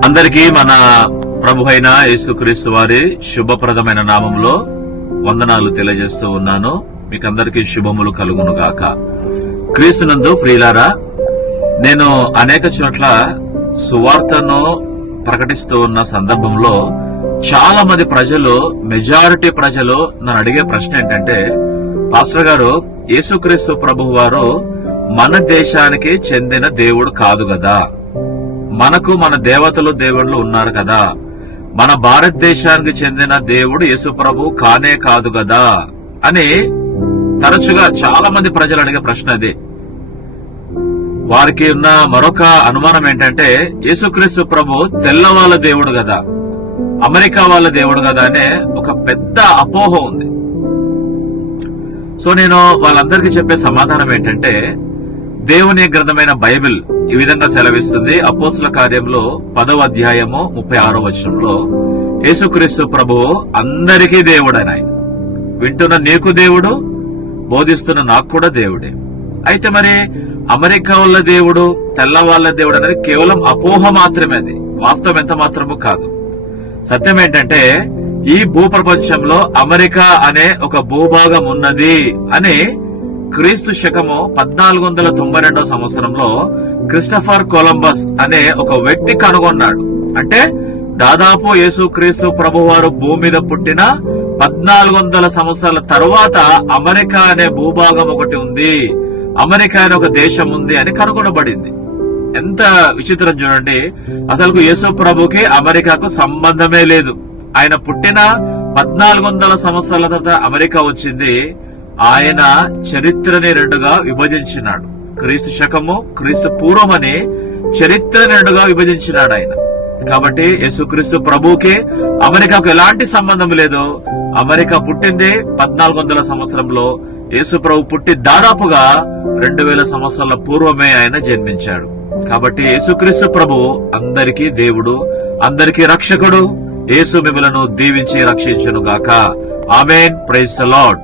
అందరికీ మన ప్రభు అయిన యేసుక్రీస్తు వారి శుభప్రదమైన నామంలో వందనాలు తెలియజేస్తూ ఉన్నాను. మీకందరికీ శుభములు కలుగును గాక. క్రీస్తునందు ప్రియులారా, నేను అనేక చోట్ల సువార్తను ప్రకటిస్తూ ఉన్న సందర్భంలో చాలా మంది ప్రజలు, మెజారిటీ ప్రజలు నన్ను అడిగే ప్రశ్న ఏంటంటే, పాస్టర్ గారు, యేసుక్రీస్తు ప్రభువు వారు మన దేశానికి చెందిన దేవుడు కాదు కదా, మనకు మన దేవతలు దేవుళ్ళు ఉన్నారు కదా, మన భారతదేశానికి చెందిన దేవుడు యేసు ప్రభు కానే కాదు కదా అని తరచుగా చాలా మంది ప్రజలు అడిగే ప్రశ్న అదే. వారికి ఉన్న మరొక అనుమానం ఏంటంటే, యేసుక్రీస్తు ప్రభు తెల్లవాళ్ళ దేవుడు కదా, అమెరికా వాళ్ళ దేవుడు కదా అనే ఒక పెద్ద అపోహ ఉంది. సో నేను వాళ్ళందరికీ చెప్పే సమాధానం ఏంటంటే, దేవుని గ్రంథమైన బైబిల్ ఈ విధంగా సెలవిస్తుంది. అపోస్తుల కార్యంలో 10వ అధ్యాయము 36వ వచనంలో, యేసుక్రీస్తు ప్రభువు అందరికీ దేవుడని, ఆయన వింటున్న నీకు దేవుడు, బోధిస్తున్న నాకు కూడా దేవుడే. అయితే మరి అమెరికా వాళ్ళ దేవుడు, తెల్లవాళ్ళ దేవుడు అనేది కేవలం అపోహ మాత్రమే, అది వాస్తవం ఎంత మాత్రము కాదు. సత్యం ఏంటంటే, ఈ భూప్రపంచంలో అమెరికా అనే ఒక భూభాగం ఉన్నది అని క్రీస్తు శకము 1492 సంవత్సరంలో క్రిస్టఫర్ కొలంబస్ అనే ఒక వ్యక్తి కనుగొన్నాడు. అంటే దాదాపు యేసుక్రీస్తు ప్రభువారు భూమి మీద పుట్టిన 1400 సంవత్సరాల తరువాత అమెరికా అనే భూభాగం ఒకటి ఉంది, అమెరికా అనే ఒక దేశం ఉంది అని కనుగొనబడింది. ఎంత విచిత్రం చూడండి. అసలు యేసు ప్రభుకి అమెరికాకు సంబంధమే లేదు. ఆయన పుట్టిన 1400 సంవత్సరాల తర్వాత అమెరికా వచ్చింది. ఆయన చరిత్రని రెండుగా విభజించినాడు. క్రీస్తు శకము, క్రీస్తు పూర్వం అని చరిత్రని రెండుగా విభజించినాడు ఆయన. కాబట్టి యేసుక్రీస్తు ప్రభువుకి అమెరికాకు ఎలాంటి సంబంధం లేదు. అమెరికా పుట్టింది 1400 సంవత్సరంలో. యేసు ప్రభు పుట్టి దాదాపుగా 2000 సంవత్సరాల పూర్వమే ఆయన జన్మించాడు. కాబట్టి యేసుక్రీస్తు ప్రభు అందరికీ దేవుడు, అందరికీ రక్షకుడు. యేసు మిమ్మలను దీవించి రక్షించును గాక. ఆమేన్. Praise the lord.